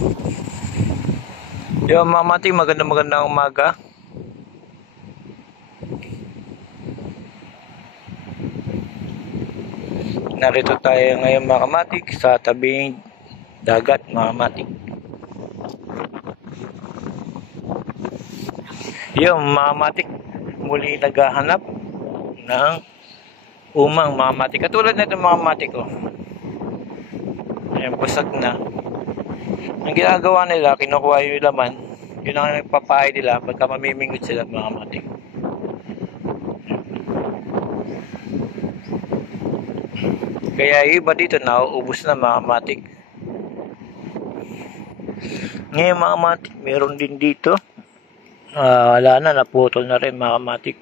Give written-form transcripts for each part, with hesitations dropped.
Yo, mamati, magandang umaga. Narito tayo ngayon mga kamatik sa tabing dagat mga kamatik. Yo, mga kamatik, muli naghahanap ng umang mga kamatik. Katulad nito mga kamatik ko. Ayan, busag na. Ang ginagawa nila, kinukuha yung laman. Yun ang nagpapahay nila pagka mamimingot sila mga kamatik. Kaya yung iba dito nauubos na mga kamatik. Ngayon mga kamatik, meron din dito. Wala na, naputol na rin mga kamatik.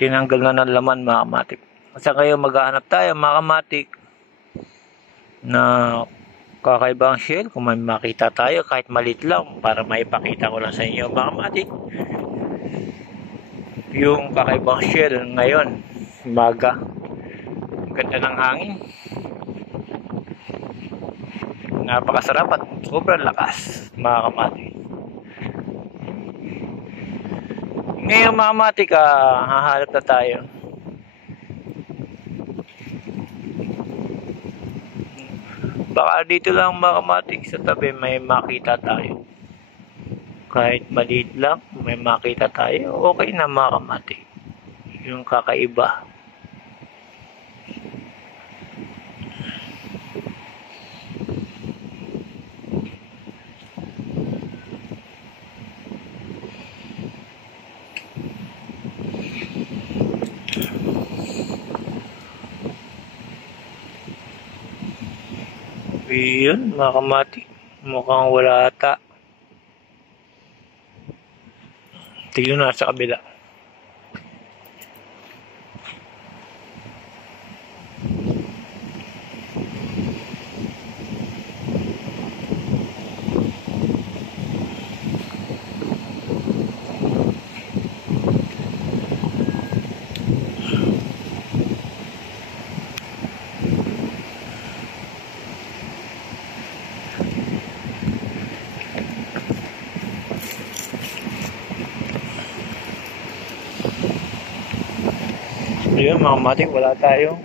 Tinanggal na ng laman mga kamatik. Sa kayo maghahanap tayo mga kamatik na kakaibang shell. Kung may makita tayo kahit maliit lang para maipakita ko lang sa inyo mga kamatik. Yung kakaibang shell ngayon, umaga. Ganda ng hangin. Napakasarap at sobrang lakas mga kamatik. Ngayon mga kamatik, hahanap na tayo. Baka dito lang mga kamatik sa tabi may makita tayo. Kahit maliit lang, may makita tayo. Okay na mga kamatik. Yung kakaiba. Yun mga kamatik. Mukhang wala ata. Tignan na sa kabila. Yun mga kamatik, wala tayo.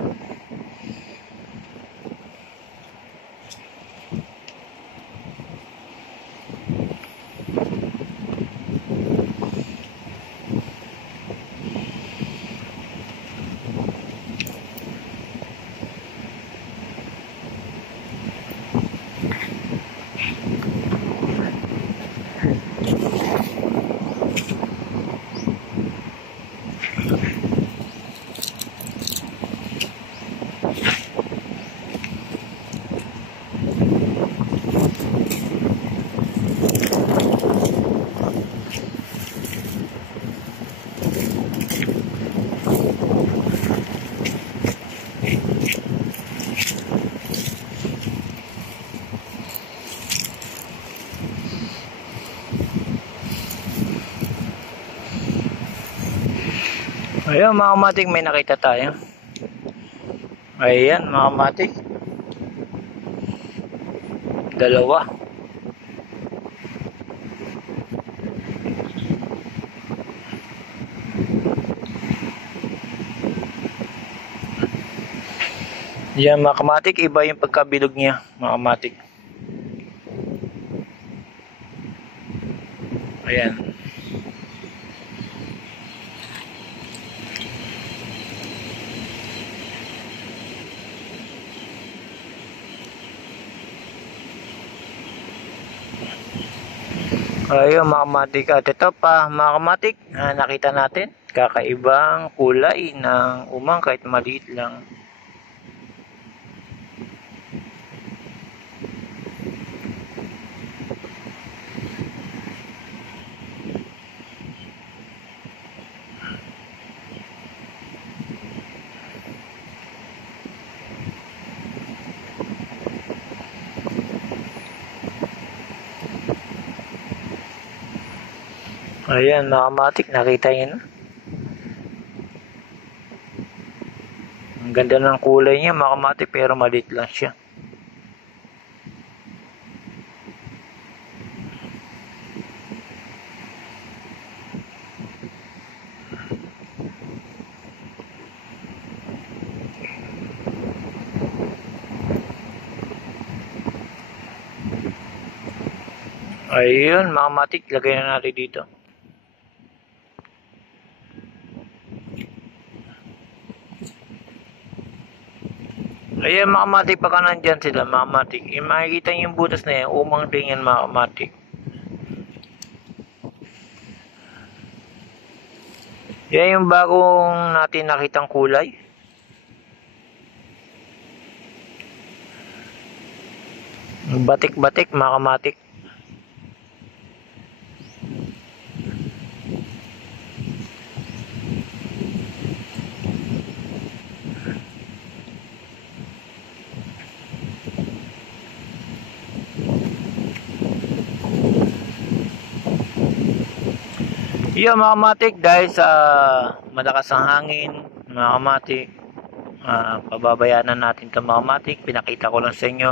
Ayun mga kamatik, may nakita tayo. Ayan mga kamatik. Dalawa. Yan mga kamatik, iba yung pagkabilog niya mga kamatik. Ayan. Ayun mga kamatik, at ito pa mga kamatik, nakita natin kakaibang kulay ng umang kahit maliit lang. Ayan mga kamatik, nakita nyo na. Ang ganda ng kulay niya mga kamatik, pero maliit lang siya. Ayun, mga matik, lagay na natin dito. Ayan mga matik, baka nandyan sila mga matik. Makikita nyo yung butas na yan, umang din yan mga matik. Yan yung bagong natin nakitang kulay. Batik-batik mga matik. Yun mga kamatik, dahil sa malakas ang hangin mga kamatik, pababayaan na natin ito mga kamatik. Pinakita ko lang sa inyo.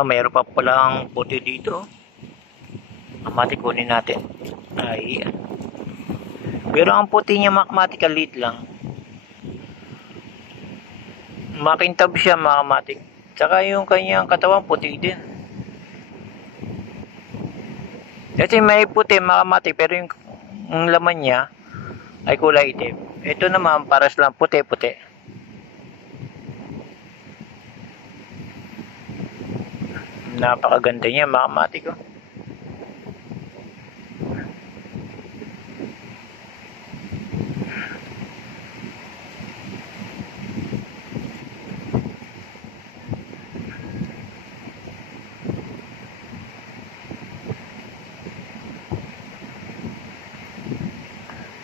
Mayroon pa palang puti dito. Kamatik, kunin natin. Ayan. Pero ang puti niya mga kamatik, kalit lang. Makintab siya mga kamatik. Tsaka yung kanyang katawan puti din. Kasi may puti mga kamatik, pero yung laman niya ay kulay itim. Ito naman paras lang puti-puti. Napakaganda niya mga kamatik ko.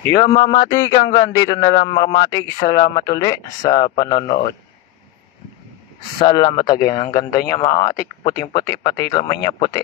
Yun mga matik, hanggang dito na lang mga matik. Salamat uli sa panonood. Salamat again. Ang ganda niya mga matik, puting-puti, pati laman niya puti.